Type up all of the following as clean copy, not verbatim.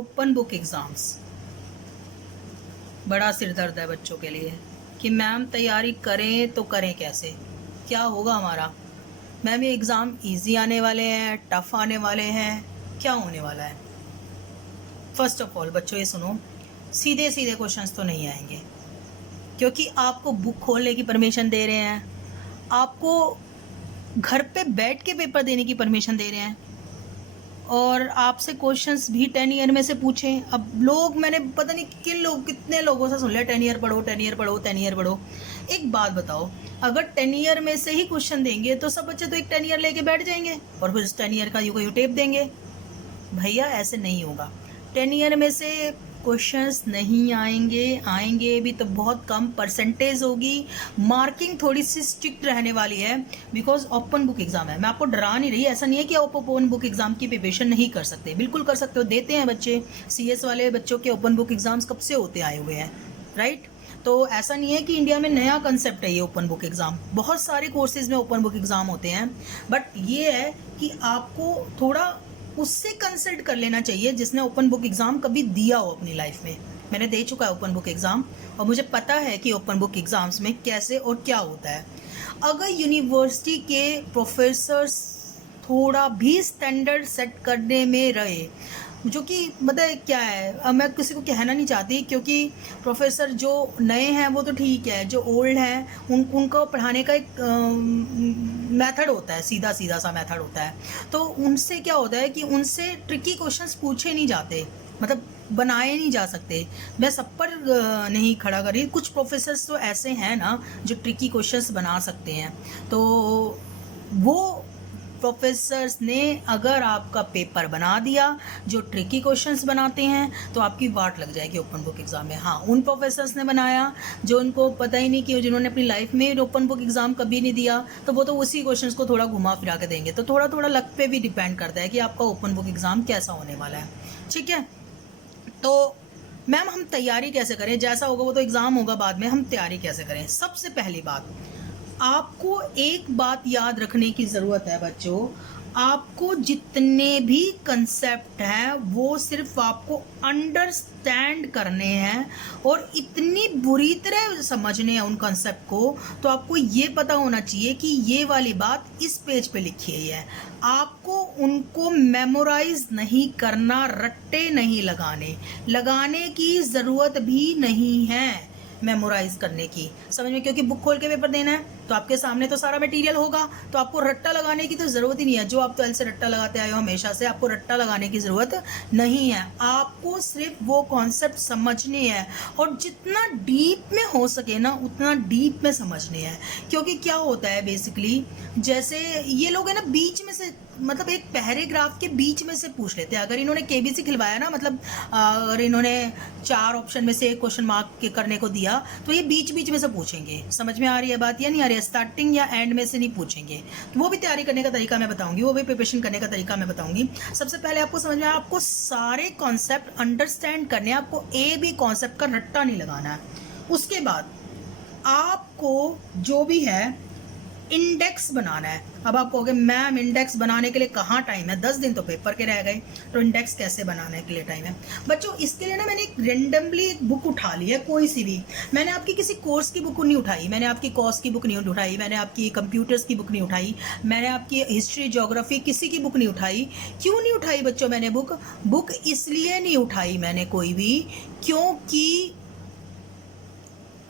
Open book exams बड़ा सिर दर्द है बच्चों के लिए कि मैम तैयारी करें तो करें कैसे, क्या होगा हमारा। मैम ये एग्ज़ाम इजी आने वाले हैं, टफ़ आने वाले हैं, क्या होने वाला है। फर्स्ट ऑफ ऑल बच्चों ये सुनो, सीधे सीधे क्वेश्चंस तो नहीं आएंगे, क्योंकि आपको बुक खोलने की परमिशन दे रहे हैं, आपको घर पे बैठ के पेपर देने की परमिशन दे रहे हैं, और आपसे क्वेश्चंस भी 10 ईयर में से पूछें। अब लोग, मैंने पता नहीं कितने लोगों से सुन लिया 10 ईयर पढ़ो, 10 ईयर पढ़ो, 10 ईयर पढ़ो। एक बात बताओ, अगर 10 ईयर में से ही क्वेश्चन देंगे तो सब बच्चे तो एक 10 ईयर लेके बैठ जाएंगे और फिर उस 10 ईयर का यू टेप देंगे। भैया ऐसे नहीं होगा। 10 ईयर में से क्वेश्चंस नहीं आएंगे भी तो बहुत कम परसेंटेज होगी। मार्किंग थोड़ी सी स्ट्रिक्ट रहने वाली है, बिकॉज ओपन बुक एग्जाम है। मैं आपको डरा नहीं रही, ऐसा नहीं है कि आप ओपन बुक एग्जाम की प्रिपरेशन नहीं कर सकते, बिल्कुल कर सकते हो। देते हैं बच्चे, CS वाले बच्चों के ओपन बुक एग्जाम्स कब से होते आए हुए हैं, राइट। तो ऐसा नहीं है कि इंडिया में नया कंसेप्ट है ये ओपन बुक एग्ज़ाम, बहुत सारे कोर्सेज में ओपन बुक एग्ज़ाम होते हैं। बट ये है कि आपको थोड़ा उससे कंसल्ट कर लेना चाहिए जिसने ओपन बुक एग्ज़ाम कभी दिया हो अपनी लाइफ में। मैंने दे चुका है ओपन बुक एग्ज़ाम और मुझे पता है कि ओपन बुक एग्ज़ाम्स में कैसे और क्या होता है। अगर यूनिवर्सिटी के प्रोफेसर्स थोड़ा भी स्टैंडर्ड सेट करने में रहे, जो कि मतलब क्या है, अब मैं किसी को कहना नहीं चाहती, क्योंकि प्रोफेसर जो नए हैं वो तो ठीक है, जो ओल्ड हैं उनको पढ़ाने का एक मेथड होता है, सीधा सीधा सा मेथड होता है। तो उनसे क्या होता है कि उनसे ट्रिकी क्वेश्चंस पूछे नहीं जाते, मतलब बनाए नहीं जा सकते। मैं सब पर नहीं खड़ा कर रही, कुछ प्रोफेसर्स तो ऐसे हैं ना जो ट्रिकी क्वेश्चंस बना सकते हैं। तो वो प्रोफेसर्स ने अगर आपका पेपर बना दिया जो ट्रिकी क्वेश्चंस बनाते हैं तो आपकी वाट लग जाएगी ओपन बुक एग्ज़ाम में। हाँ, उन प्रोफेसर्स ने बनाया जो उनको पता ही नहीं कि जिन्होंने अपनी लाइफ में ओपन बुक एग्ज़ाम कभी नहीं दिया, तो वो तो उसी क्वेश्चंस को थोड़ा घुमा फिरा के देंगे। तो थोड़ा थोड़ा लक पे भी डिपेंड करता है कि आपका ओपन बुक एग्ज़ाम कैसा होने वाला है, ठीक है। तो मैम हम तैयारी कैसे करें, जैसा होगा वो तो एग्ज़ाम होगा बाद में, हम तैयारी कैसे करें। सबसे पहली बात, आपको एक बात याद रखने की ज़रूरत है बच्चों, आपको जितने भी कंसेप्ट हैं वो सिर्फ आपको अंडरस्टैंड करने हैं और इतनी बुरी तरह समझने हैं उन कंसेप्ट को। तो आपको ये पता होना चाहिए कि ये वाली बात इस पेज पे लिखी है। आपको उनको मेमोराइज नहीं करना, रट्टे नहीं लगाने की ज़रूरत भी नहीं है मेमोराइज करने की, समझ में, क्योंकि बुक खोल के पेपर देना है तो आपके सामने तो सारा मटेरियल होगा, तो आपको रट्टा लगाने की तो ज़रूरत ही नहीं है। जो आप 12 से रट्टा लगाते आए हो हमेशा से, आपको रट्टा लगाने की ज़रूरत नहीं है। आपको सिर्फ वो कॉन्सेप्ट समझने हैं और जितना डीप में हो सके ना उतना डीप में समझने हैं। क्योंकि क्या होता है बेसिकली, जैसे ये लोग है ना बीच में से, मतलब एक पैराग्राफ के बीच में से पूछ लेते हैं। अगर इन्होंने KBC खिलवाया ना, मतलब अगर इन्होंने 4 ऑप्शन में से एक क्वेश्चन मार्क के करने को दिया तो ये बीच बीच में से पूछेंगे। समझ में आ रही है बात या नहीं आ रही है? स्टार्टिंग या एंड में से नहीं पूछेंगे। तो वो भी तैयारी करने का तरीका मैं बताऊंगी, वो भी प्रिपरेशन करने का तरीका मैं बताऊंगी। सबसे पहले आपको समझ में, आपको सारे कॉन्सेप्ट अंडरस्टैंड करने हैं, आपको भी कॉन्सेप्ट का रट्टा नहीं लगाना है। उसके बाद आपको जो भी है इंडेक्स बनाना है। अब आप कहोगे मैम इंडेक्स बनाने के लिए कहाँ टाइम है, 10 दिन तो पेपर के रह गए, तो इंडेक्स कैसे बनाने के लिए टाइम है? बच्चों इसके लिए ना मैंने एक रेंडमली एक बुक उठा ली है, कोई सी भी। मैंने आपकी किसी कोर्स की बुक नहीं उठाई, मैंने आपकी कॉस की बुक नहीं उठाई, मैंने आपकी कंप्यूटर्स की बुक नहीं उठाई, मैंने आपकी हिस्ट्री ज्योग्राफी किसी की बुक नहीं उठाई। क्यों नहीं उठाई बच्चों मैंने बुक इसलिए नहीं उठाई मैंने कोई भी, क्योंकि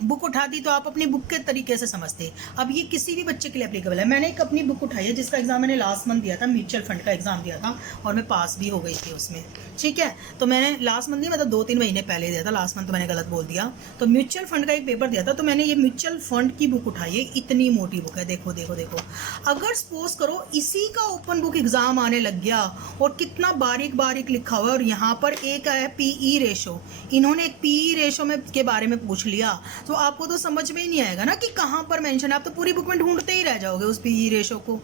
बुक उठाती तो आप अपनी बुक के तरीके से समझते। अब ये किसी भी बच्चे के लिए एप्लीकेबल है। मैंने एक अपनी बुक उठाई है जिसका एग्जाम मैंने लास्ट मंथ दिया था, म्यूचुअल फंड का एग्जाम दिया था और मैं पास भी हो गई थी उसमें, ठीक है। तो मैंने लास्ट मंथ नहीं, मतलब 2-3 महीने पहले दिया था, लास्ट मंथ तो मैंने गलत बोल दिया। तो म्यूचुअल फंड का एक पेपर दिया था, तो मैंने ये म्यूचुअल फंड की बुक उठाई है। इतनी मोटी बुक है, देखो देखो देखो। अगर सपोज करो इसी का ओपन बुक एग्जाम आने लग गया और कितना बारीक बारीक लिखा हुआ है, और यहाँ पर एक है PE रेशो, इन्होंने एक PE रेशो में के बारे में पूछ लिया, तो आपको तो समझ में ही नहीं आएगा ना कि कहाँ पर मेंशन है। आप तो पूरी बुक में ढूंढते ही रह जाओगे उस PE रेशो को,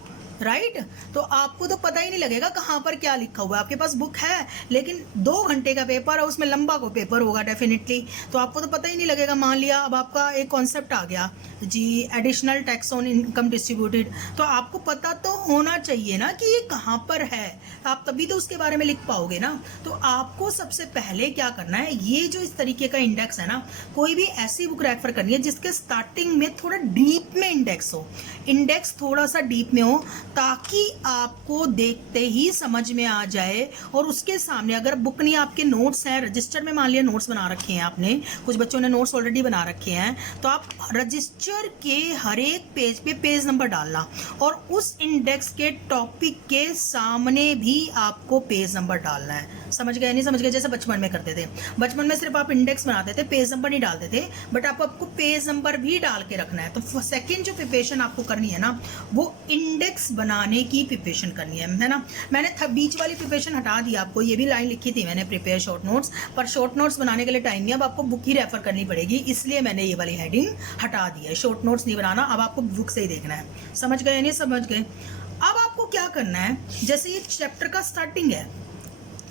राइट तो आपको तो पता ही नहीं लगेगा कहाँ पर क्या लिखा हुआ है। आपके पास बुक है लेकिन 2 घंटे का पेपर है, उसमें लंबा को पेपर होगा डेफिनेटली, तो आपको तो पता ही नहीं लगेगा। मान लिया अब आपका एक कॉन्सेप्ट आ गया जी, additional tax on income distributed, तो आपको पता तो होना चाहिए ना कि ये कहाँ पर है, आप तभी तो उसके बारे में लिख पाओगे ना। तो आपको सबसे पहले क्या करना है, ये जो इस तरीके का इंडेक्स है ना, कोई भी ऐसी बुक रेफर करनी है जिसके स्टार्टिंग में थोड़ा डीप में इंडेक्स हो, इंडेक्स थोड़ा सा डीप में हो, ताकि आपको देखते ही समझ में आ जाए। और उसके सामने अगर बुक नहीं, आपके नोट्स हैं रजिस्टर में, मान लिया नोट्स बना रखे हैं आपने, कुछ बच्चों ने नोट्स ऑलरेडी बना रखे हैं, तो आप रजिस्टर के हर एक पेज पे पेज नंबर डालना और उस इंडेक्स के टॉपिक के सामने भी आपको पेज नंबर डालना है। समझ गए नहीं समझ गए? जैसे बचपन में करते थे, बचपन में सिर्फ आप इंडेक्स बनाते थे, पेज नंबर नहीं डालते थे, बट आपको पेज नंबर भी डाल के रखना है। तो सेकंड जो प्रिपरेशन आपको करनी है ना, वो इंडेक्स बनाने की प्रिपरेशन करनी है ना। मैंने बीच वाली प्रिपरेशन हटा दी, आपको ये भी लाइन लिखी थी मैंने, प्रिपेयर शॉर्ट नोट्स, पर शॉर्ट नोट्स बनाने के लिए टाइम नहीं, अब आपको बुक ही रेफर करनी पड़ेगी, इसलिए मैंने ये वाली हेडिंग हटा दी है। शॉर्ट नोट्स नहीं बनाना, अब आपको बुक से ही देखना है। समझ गए नहीं समझ गए? अब आपको क्या करना है, जैसे ये चैप्टर का स्टार्टिंग है,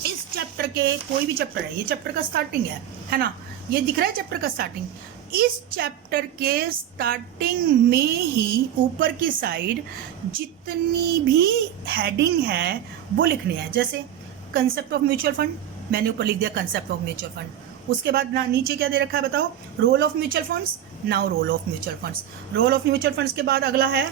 इस चैप्टर के कोई भी चैप्टर है, ये चैप्टर का स्टार्टिंग है ना, ये दिख रहा है चैप्टर का स्टार्टिंग। इस चैप्टर के स्टार्टिंग में ही ऊपर की साइड जितनी भी हेडिंग है वो लिखनी है। जैसे कंसेप्ट ऑफ म्यूचुअल फंड, मैंने ऊपर लिख दिया कंसेप्ट ऑफ म्यूचुअल फंड। उसके बाद नीचे क्या दे रखा है बताओ, role of mutual funds, now role of mutual funds. Role of mutual funds के बाद अगला है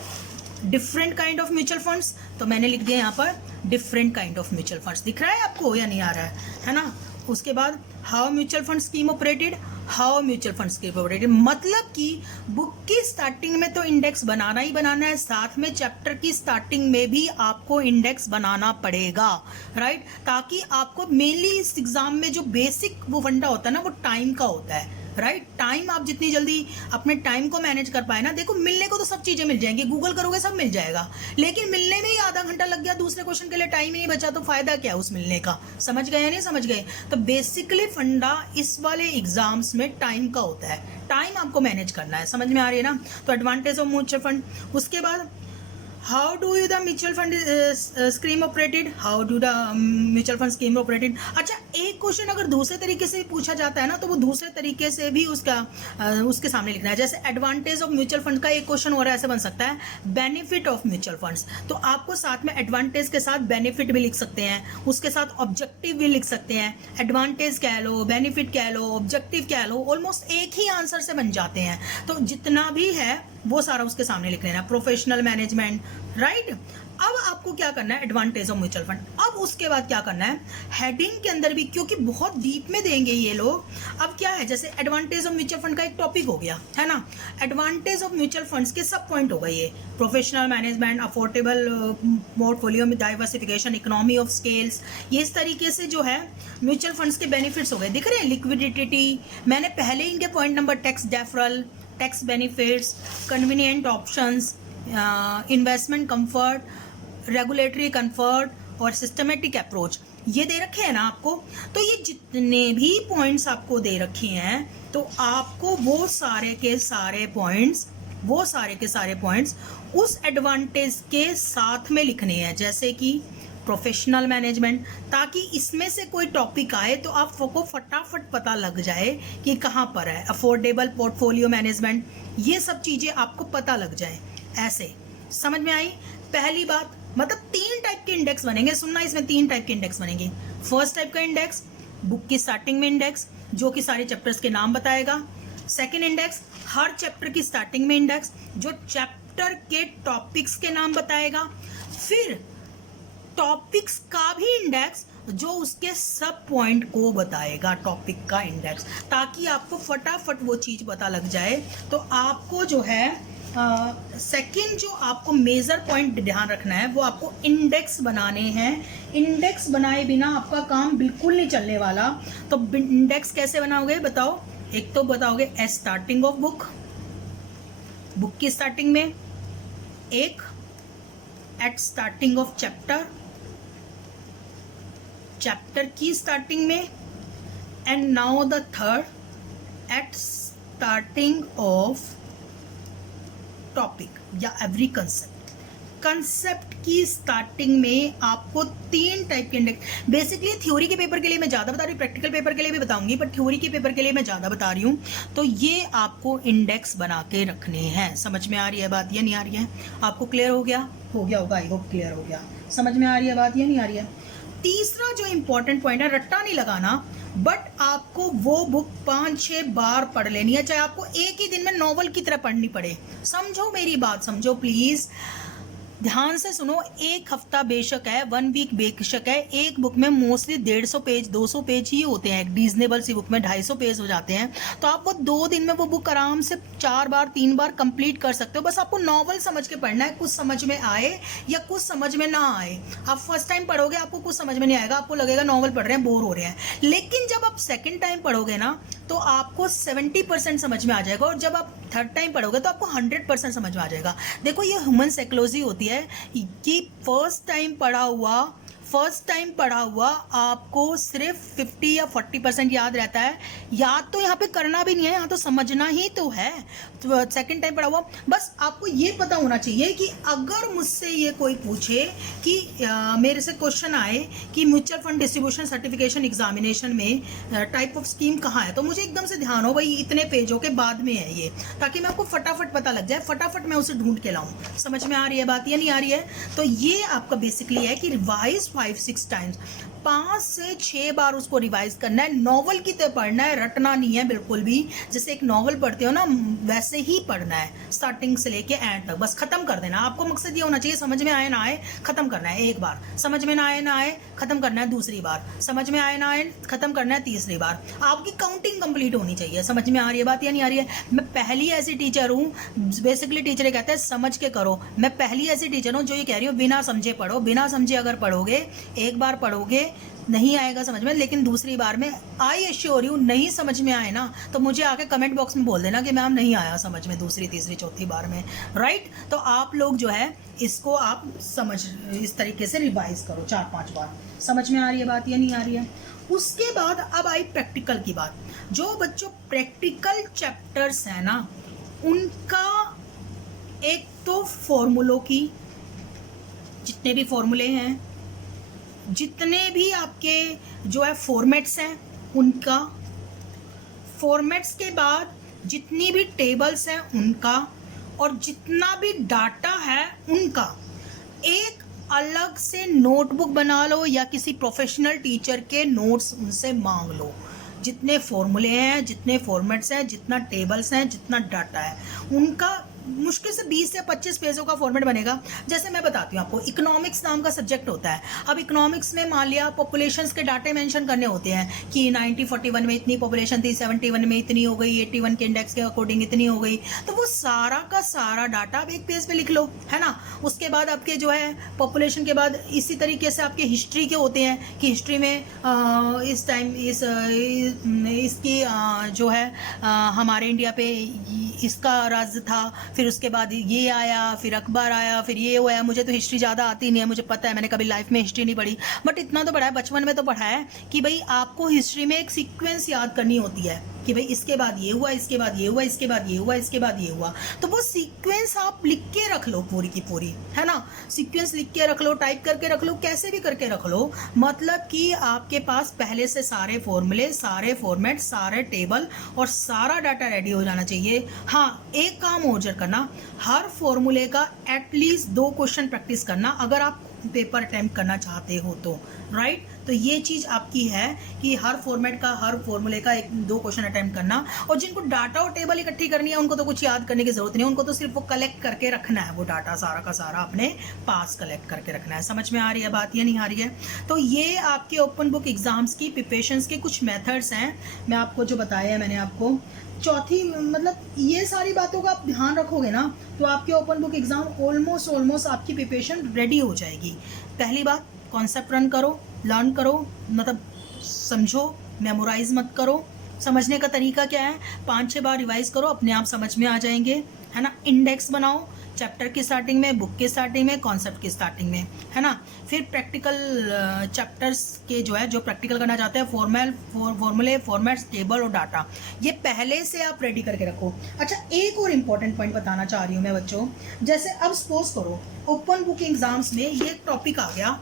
different kind of mutual funds, तो मैंने लिख दिया यहाँ पर different kind of mutual funds. दिख रहा है आपको या नहीं आ रहा है ना? उसके बाद how mutual fund scheme operated, how mutual fund scheme operated, मतलब कि बुक की स्टार्टिंग में तो इंडेक्स बनाना ही बनाना है, साथ में चैप्टर की स्टार्टिंग में भी आपको इंडेक्स बनाना पड़ेगा, राइट, ताकि आपको मेनली इस एग्जाम में जो बेसिक वो फंडा होता है ना, वो टाइम का होता है, राइट। टाइम आप जितनी जल्दी अपने टाइम को मैनेज कर पाए ना, देखो मिलने को तो सब चीजें मिल जाएंगी, गूगल करोगे सब मिल जाएगा, लेकिन मिलने में ही आधा घंटा लग गया, दूसरे क्वेश्चन के लिए टाइम ही नहीं बचा, तो फायदा क्या उस मिलने का? समझ गए या नहीं समझ गए? तो बेसिकली फंडा इस वाले एग्जाम्स में टाइम का होता है, टाइम आपको मैनेज करना है। समझ में आ रही है ना? तो एडवांटेज ऑफ म्यूचुअल फंड। उसके बाद how do you the mutual fund scheme operated, how do the mutual fund scheme operated. अच्छा, एक क्वेश्चन अगर दूसरे तरीके से पूछा जाता है ना, तो वो दूसरे तरीके से भी उसके सामने लिखना है। जैसे एडवांटेज ऑफ म्यूचुअल फंड का एक क्वेश्चन और ऐसे बन सकता है, बेनिफिट ऑफ म्यूचुअल फंड्स, तो आपको साथ में एडवांटेज के साथ बेनिफिट भी लिख सकते हैं, उसके साथ ऑब्जेक्टिव भी लिख सकते हैं। एडवांटेज कह लो, बेनिफिट कह लो, ऑब्जेक्टिव कह लो, ऑलमोस्ट एक ही आंसर से बन जाते हैं। तो जितना भी है वो सारा उसके सामने लिख लेना। Professional management, right. अब आपको क्या करना है, एडवांटेज ऑफ म्यूचुअल फंड। अब उसके बाद क्या करना है, हेडिंग के अंदर भी, क्योंकि बहुत डीप में देंगे ये लोग। अब क्या है, जैसे एडवांटेज ऑफ म्यूचुअल फंड का एक टॉपिक हो गया है ना, एडवांटेज ऑफ म्यूचुअल फंड्स के सब पॉइंट हो गए ये, प्रोफेशनल मैनेजमेंट, अफोर्डेबल पोर्टफोलियो में डाइवर्सिफिकेशन, इकोनॉमी ऑफ स्केल्स, ये इस तरीके से जो है म्यूचुअल फंड्स के बेनिफिट्स हो गए। दिख रहे हैं, लिक्विडिटी, मैंने पहले इनके point number tax deferral, tax benefits, convenient options, investment comfort, regulatory comfort और सिस्टमेटिक अप्रोच, ये दे रखे हैं ना आपको। तो ये जितने भी पॉइंट्स आपको दे रखे हैं, तो आपको वो सारे के सारे पॉइंट्स उस एडवांटेज के साथ में लिखने हैं। जैसे कि प्रोफेशनल मैनेजमेंट, ताकि इसमें से कोई टॉपिक आए तो आपको फटाफट पता लग जाए कि कहाँ पर है। अफोर्डेबल पोर्टफोलियो मैनेजमेंट, ये सब चीज़ें आपको पता लग जाए। ऐसे समझ में आई? पहली बात, मतलब 3 टाइप के इंडेक्स बनेंगे, सुनना, इसमें 3 टाइप के इंडेक्स बनेंगे। फर्स्ट टाइप का इंडेक्स, बुक की स्टार्टिंग में इंडेक्स, जो कि सारे चैप्टर्स के नाम बताएगा। सेकेंड इंडेक्स, हर चैप्टर की स्टार्टिंग में इंडेक्स, जो चैप्टर के टॉपिक्स के नाम बताएगा। फिर टॉपिक्स का भी इंडेक्स, जो उसके सब पॉइंट को बताएगा, टॉपिक का इंडेक्स, ताकि आपको फटाफट वो चीज़ पता लग जाए। तो आपको जो है सेकंड जो आपको मेजर पॉइंट ध्यान रखना है, वो आपको इंडेक्स बनाने हैं। इंडेक्स बनाए बिना आपका काम बिल्कुल नहीं चलने वाला। तो इंडेक्स कैसे बनाओगे बताओ? एक तो बताओगे at starting of book, book की स्टार्टिंग में, एक at starting of chapter, chapter की स्टार्टिंग में, and now the third at starting of topic या एवरी कंसेप्ट। कंसेप्ट की स्टार्टिंग में आपको 3 टाइप के इंडेक्स, बेसिकली थ्योरी के पेपर के लिए मैं ज़्यादा बता रही हूँ, प्रैक्टिकल पेपर के लिए भी बताऊंगी, पर थ्योरी के पेपर के लिए मैं ज़्यादा बता रही हूँ। तो ये आपको इंडेक्स बना के रखने हैं। समझ में आ रही है बात या नहीं आ रही है? आपको क्लियर हो गया होगा, आई होप क्लियर हो गया। समझ में आ रही है बात या नहीं आ रही है? तीसरा जो इंपॉर्टेंट पॉइंट है, रट्टा नहीं लगाना, बट आपको वो बुक 5-6 बार पढ़ लेनी है, चाहे आपको एक ही दिन में नॉवल की तरह पढ़नी पड़े। समझो मेरी बात, समझो प्लीज, ध्यान से सुनो। एक हफ्ता बेशक है, 1 वीक बेशक है, एक बुक में मोस्टली 150 पेज 200 पेज ही होते हैं, एक रीजनेबल सी बुक में 250 पेज हो जाते हैं। तो आप वो 2 दिन में वो बुक आराम से 4 बार 3 बार कंप्लीट कर सकते हो। बस आपको नॉवल समझ के पढ़ना है, कुछ समझ में आए या कुछ समझ में ना आए। आप फर्स्ट टाइम पढ़ोगे आपको कुछ समझ में नहीं आएगा, आपको लगेगा नॉवल पढ़ रहे हैं, बोर हो रहे हैं। लेकिन जब आप सेकेंड टाइम पढ़ोगे ना तो आपको 70% समझ में आ जाएगा, और जब आप थर्ड टाइम पढ़ोगे तो आपको 100% समझ में आ जाएगा। देखो ये ह्यूमन साइकोलॉजी होती है कि फर्स्ट टाइम पढ़ा हुआ आपको सिर्फ 50 या 40% याद रहता है। याद तो यहाँ पे करना भी नहीं है, यहाँ तो समझना ही तो है। तो सेकंड टाइम पढ़ा हुआ, बस आपको ये पता होना चाहिए कि अगर मुझसे ये कोई पूछे कि मेरे से क्वेश्चन आए कि mutual fund distribution certification examination में टाइप ऑफ स्कीम कहाँ है, तो मुझे एकदम से ध्यान हो भाई इतने पेजों के बाद में है ये, ताकि मैं आपको फटाफट पता लग जाए, फटाफट मैं उसे ढूंढ के लाऊं। समझ में आ रही है बात या नहीं आ रही है? तो ये आपका बेसिकली है कि रिवाइज 5-6 टाइम्स, 5 से 6 बार उसको रिवाइज करना है। नॉवल की तरह पढ़ना है, रटना नहीं है बिल्कुल भी। जैसे एक नॉवल पढ़ते हो ना वैसे ही पढ़ना है, स्टार्टिंग से लेके एंड तक, बस खत्म कर देना। आपको मकसद ये होना चाहिए समझ में आए ना आए खत्म करना है एक बार, समझ में ना आए खत्म करना है दूसरी बार, समझ में आए ना आए खत्म करना है तीसरी बार। आपकी काउंटिंग कंप्लीट होनी चाहिए। समझ में आ रही है बात या नहीं आ रही है? मैं पहली ऐसी टीचर हूँ, बेसिकली टीचर कहते हैं समझ के करो, मैं पहली ऐसी टीचर हूँ जो ये कह रही हूँ बिना समझे पढ़ो। बिना समझे अगर पढ़ोगे, एक बार पढ़ोगे नहीं आएगा समझ में, लेकिन दूसरी बार में आई एश्योर यू नहीं समझ में आए ना तो मुझे आके कमेंट बॉक्स में बोल देना कि मैम नहीं आया समझ में दूसरी तीसरी चौथी बार में, राइट? तो आप लोग जो है इसको आप समझ इस तरीके से रिवाइज करो 4-5 बार। समझ में आ रही है बात या नहीं आ रही है? उसके बाद अब आई प्रैक्टिकल की बात। जो बच्चों प्रैक्टिकल चैप्टर्स है ना, उनका एक तो फॉर्मूलों की, जितने भी फॉर्मूले हैं, जितने भी आपके जो है फॉर्मेट्स हैं उनका, फॉर्मेट्स के बाद जितनी भी टेबल्स हैं उनका, और जितना भी डाटा है उनका एक अलग से नोटबुक बना लो या किसी प्रोफेशनल टीचर के नोट्स उनसे मांग लो। जितने फॉर्मूले हैं, जितने फॉर्मेट्स हैं, जितना टेबल्स हैं, जितना डाटा है, उनका मुश्किल से 20 से 25 पेजों का फॉर्मेट बनेगा। जैसे मैं बताती हूँ आपको, इकोनॉमिक्स नाम का सब्जेक्ट होता है। अब इकोनॉमिक्स में मान लिया पॉपुलेशंस के डाटे मेंशन करने होते हैं कि 1941 में इतनी पॉपुलेशन थी, 71 में इतनी हो गई, 81 के इंडेक्स के अकॉर्डिंग इतनी हो गई। तो वो सारा का सारा डाटा आप एक पेज पे लिख लो, है ना। उसके बाद आपके जो है पॉपुलेशन के बाद इसी तरीके से आपके हिस्ट्री के होते हैं कि हिस्ट्री में इस टाइम इसकी जो है हमारे इंडिया पे इसका राज्य था, फिर उसके बाद ये आया, फिर अकबर आया, फिर ये हुआ। मुझे तो हिस्ट्री ज़्यादा आती नहीं है, मुझे पता है, मैंने कभी लाइफ में हिस्ट्री नहीं पढ़ी, बट इतना तो पढ़ा है, बचपन में तो पढ़ा है कि भाई आपको हिस्ट्री में एक सीक्वेंस याद करनी होती है कि भाई इसके बाद ये हुआ, इसके बाद ये हुआ, इसके बाद ये हुआ, इसके बाद ये हुआ। तो वो सीक्वेंस आप लिख के रख लो पूरी की पूरी, है ना। सीक्वेंस लिख के रख लो, टाइप करके रख लो, कैसे भी करके रख लो। मतलब कि आपके पास पहले से सारे फॉर्मूले, सारे फॉर्मेट, सारे टेबल और सारा डाटा रेडी हो जाना चाहिए। हाँ, एक काम और करना, हर फॉर्मूले का एटलीस्ट 2 क्वेश्चन प्रैक्टिस करना अगर आप पेपर अटेम्प्ट करना चाहते हो तो, राइट। तो ये चीज़ आपकी है कि हर फॉर्मेट का, हर फॉर्मूले का 1-2 क्वेश्चन अटेम्प्ट करना। और जिनको डाटा और टेबल इकट्ठी करनी है उनको तो कुछ याद करने की जरूरत नहीं है, उनको तो सिर्फ वो कलेक्ट करके रखना है, वो डाटा सारा का सारा अपने पास कलेक्ट करके रखना है। समझ में आ रही है बात या नहीं आ रही है? तो ये आपके ओपन बुक एग्जाम्स की प्रिपरेशंस के कुछ मेथड्स हैं, मैं आपको जो बताया है मैंने आपको। चौथी मतलब ये सारी बातों का आप ध्यान रखोगे ना तो आपके ओपन बुक एग्जाम ऑलमोस्ट आपकी प्रिपरेशन रेडी हो जाएगी। पहली बात, कॉन्सेप्ट रन करो, लर्न करो, मतलब समझो, मेमोराइज मत करो। समझने का तरीका क्या है, 5-6 बार रिवाइज करो, अपने आप समझ में आ जाएंगे, है ना। इंडेक्स बनाओ चैप्टर की स्टार्टिंग में, बुक की स्टार्टिंग में, कॉन्सेप्ट की स्टार्टिंग में, है ना। फिर प्रैक्टिकल चैप्टर्स के जो प्रैक्टिकल करना चाहते हैं, फॉर्मूले, फॉर्मेट्स, टेबल और डाटा, ये पहले से आप रेडी करके रखो। अच्छा, एक और इम्पॉर्टेंट पॉइंट बताना चाह रही हूँ मैं बच्चों, जैसे अब सपोज करो ओपन बुक एग्जाम्स में ये टॉपिक आ गया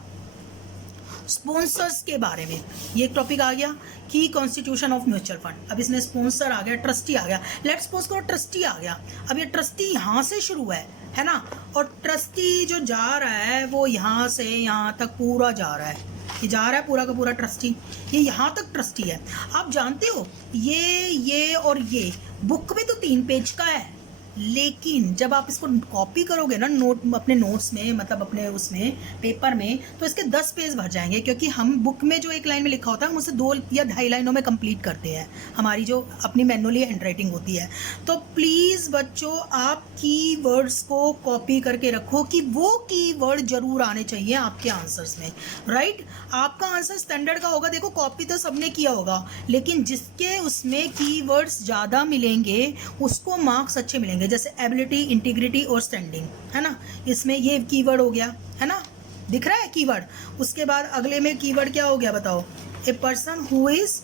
स्पॉन्सर्स के बारे में, ये एक टॉपिक आ गया कि कॉन्स्टिट्यूशन ऑफ म्यूचुअल फंड। अब इसमें स्पॉन्सर आ गया, ट्रस्टी आ गया, लेट्स सपोज करो ट्रस्टी आ गया। अब ये ट्रस्टी यहाँ से शुरू है ना, और ट्रस्टी जो जा रहा है वो यहाँ से यहाँ तक पूरा जा रहा है, ये जा रहा है पूरा का पूरा ट्रस्टी, ये यहाँ तक ट्रस्टी है। आप जानते हो ये और ये बुक में तो 3 पेज का है, लेकिन जब आप इसको कॉपी करोगे ना अपने नोट्स में, मतलब अपने उसमें पेपर में, तो इसके 10 पेज भर जाएंगे, क्योंकि हम बुक में जो एक लाइन में लिखा होता है हम उसे 2 या 2.5 लाइनों में कंप्लीट करते हैं, हमारी जो अपनी मैनुअली हैंड राइटिंग होती है। तो प्लीज़ बच्चों आप कीवर्ड्स को कॉपी करके रखो कि वो कीवर्ड जरूर आने चाहिए आपके आंसर्स में, राइट। आपका आंसर स्टैंडर्ड का होगा, देखो कॉपी तो सबने किया होगा, लेकिन जिसके उसमें कीवर्ड्स ज़्यादा मिलेंगे उसको मार्क्स अच्छे मिलेंगे, जैसे एबिलिटी, इंटीग्रिटी और स्टैंडिंग, है ना। इसमें ये कीवर्ड हो गया, है ना, दिख रहा है कीवर्ड। उसके बाद अगले में कीवर्ड क्या हो गया बताओ, a person who is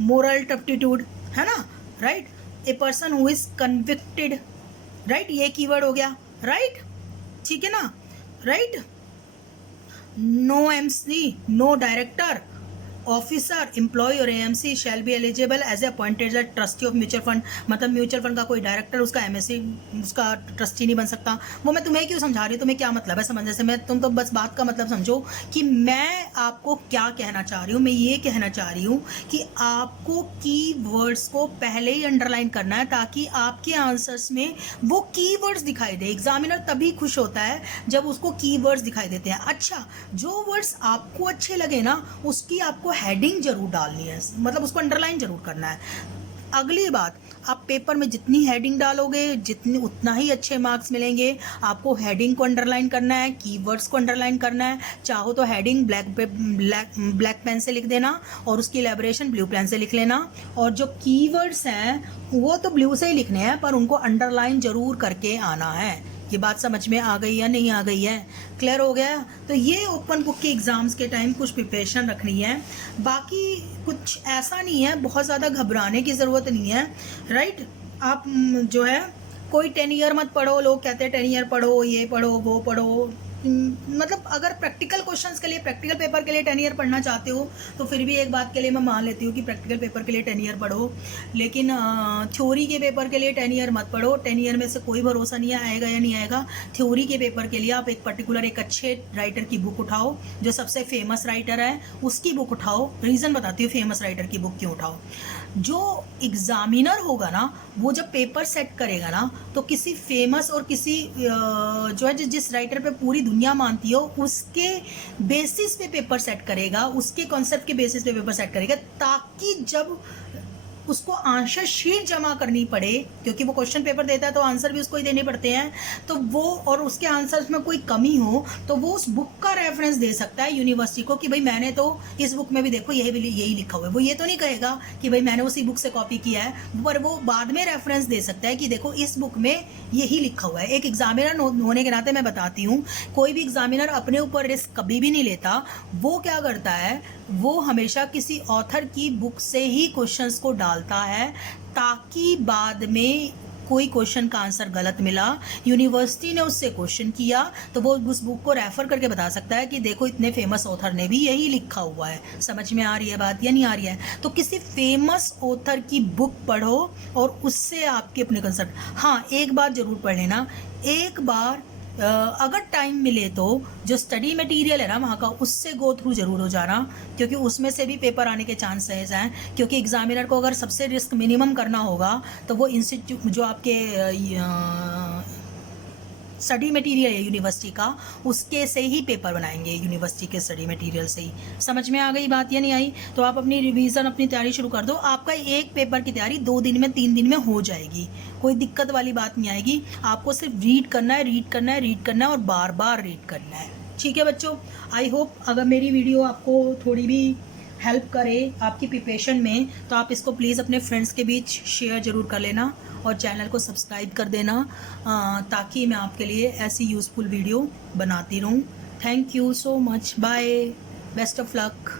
moral turpitude, है ना, right. A person who is convicted, right, ये कीवर्ड हो गया, राइट, ठीक है ना, right. No MC, no director, officer, employ और AMC shall be eligible as a appointed as trustee of mutual fund, मतलब म्यूचुअल फंड का कोई डायरेक्टर उसका एमएससी उसका ट्रस्टी नहीं बन सकता। वो मैं तुम्हें क्यों समझा रही हूँ, तुम्हें क्या मतलब है समझने से, मैं तुम तो बस बात का मतलब समझो कि मैं आपको क्या कहना चाह रही हूँ। मैं ये कहना चाह रही हूँ कि आपको कीवर्ड्स को पहले ही अंडरलाइन करना है, ताकि आपके आंसर्स में वो कीवर्ड्स दिखाई दे। एग्जामिनर तभी खुश होता है जब उसको कीवर्ड्स दिखाई देते हैं। अच्छा, जो वर्ड्स आपको अच्छे लगे ना उसकी आपको हेडिंग जरूर डालनी है, मतलब उसको अंडरलाइन जरूर करना है। अगली बात, आप पेपर में जितनी हेडिंग डालोगे जितनी उतना ही अच्छे मार्क्स मिलेंगे। आपको हेडिंग को अंडरलाइन करना है, कीवर्ड्स को अंडरलाइन करना है। चाहो तो हेडिंग ब्लैक पेन से लिख देना और उसकी इलैबोरेशन ब्लू पेन से लिख लेना, और जो कीवर्ड्स हैं वो तो ब्लू से ही लिखने हैं, पर उनको अंडरलाइन जरूर करके आना है। ये बात समझ में आ गई या नहीं आ गई है, क्लियर हो गया। तो ये ओपन बुक के एग्ज़ाम्स के टाइम कुछ प्रिपरेशन रखनी है, बाकी कुछ ऐसा नहीं है, बहुत ज़्यादा घबराने की ज़रूरत नहीं है, राइट। आप जो है कोई 10 ईयर मत पढ़ो, लोग कहते हैं 10 ईयर पढ़ो, ये पढ़ो वो पढ़ो, मतलब अगर प्रैक्टिकल क्वेश्चंस के लिए, प्रैक्टिकल पेपर के लिए 10 ईयर पढ़ना चाहते हो तो फिर भी एक बात के लिए मैं मान लेती हूँ कि प्रैक्टिकल पेपर के लिए 10 ईयर पढ़ो, लेकिन थ्योरी के पेपर के लिए 10 ईयर मत पढ़ो। 10 ईयर में से कोई भरोसा नहीं आएगा या नहीं आएगा। थ्योरी के पेपर के लिए आप एक पर्टिकुलर एक अच्छे राइटर की बुक उठाओ, जो सबसे फेमस राइटर है उसकी बुक उठाओ। रीज़न बताती हूँ फेमस राइटर की बुक क्यों उठाओ। जो एग्जामिनर होगा ना वो जब पेपर सेट करेगा ना, तो किसी फेमस और किसी जो है जिस राइटर पे पूरी दुनिया मानती हो उसके बेसिस पे पेपर सेट करेगा, उसके कॉन्सेप्ट के बेसिस पे पेपर सेट करेगा, ताकि जब उसको आंसर शीट जमा करनी पड़े, क्योंकि वो क्वेश्चन पेपर देता है तो आंसर भी उसको ही देने पड़ते हैं, तो वो और उसके आंसर्स में कोई कमी हो तो वो उस बुक का रेफरेंस दे सकता है यूनिवर्सिटी को कि भाई मैंने तो इस बुक में भी देखो यही लिखा हुआ है। वो ये तो नहीं कहेगा कि भाई मैंने उसी बुक से कॉपी किया है, पर वो बाद में रेफरेंस दे सकता है कि देखो इस बुक में यही लिखा हुआ है। एक एग्जामिनर होने के नाते मैं बताती हूँ, कोई भी एग्जामिनर अपने ऊपर रिस्क कभी भी नहीं लेता। वो क्या करता है, वो हमेशा किसी ऑथर की बुक से ही क्वेश्चंस को डालता है, ताकि बाद में कोई क्वेश्चन का आंसर गलत मिला, यूनिवर्सिटी ने उससे क्वेश्चन किया तो वो उस बुक को रेफर करके बता सकता है कि देखो इतने फेमस ऑथर ने भी यही लिखा हुआ है। समझ में आ रही है बात या नहीं आ रही है? तो किसी फेमस ऑथर की बुक पढ़ो और उससे आपके अपने कंसेप्ट। हाँ, एक बात जरूर पढ़ लेना, एक बार अगर टाइम मिले तो जो स्टडी मटेरियल है ना वहाँ का, उससे गो थ्रू जरूर हो जाना, क्योंकि उसमें से भी पेपर आने के चांसेस हैं। क्योंकि एग्जामिनर को अगर सबसे रिस्क मिनिमम करना होगा तो वो इंस्टीट्यूट जो आपके स्टडी मटेरियल है यूनिवर्सिटी का, उसके से ही पेपर बनाएंगे, यूनिवर्सिटी के स्टडी मटेरियल से ही। समझ में आ गई बात या नहीं आई? तो आप अपनी रिवीजन, अपनी तैयारी शुरू कर दो। आपका एक पेपर की तैयारी 2 दिन में 3 दिन में हो जाएगी, कोई दिक्कत वाली बात नहीं आएगी। आपको सिर्फ रीड करना है, रीड करना है, रीड करना है और बार बार रीड करना है। ठीक है बच्चों, आई होप अगर मेरी वीडियो आपको थोड़ी भी हेल्प करे आपकी प्रिपरेशन में, तो आप इसको प्लीज़ अपने फ्रेंड्स के बीच शेयर ज़रूर कर लेना और चैनल को सब्सक्राइब कर देना, ताकि मैं आपके लिए ऐसी यूज़फुल वीडियो बनाती रहूँ। Thank you so much, bye, best of luck.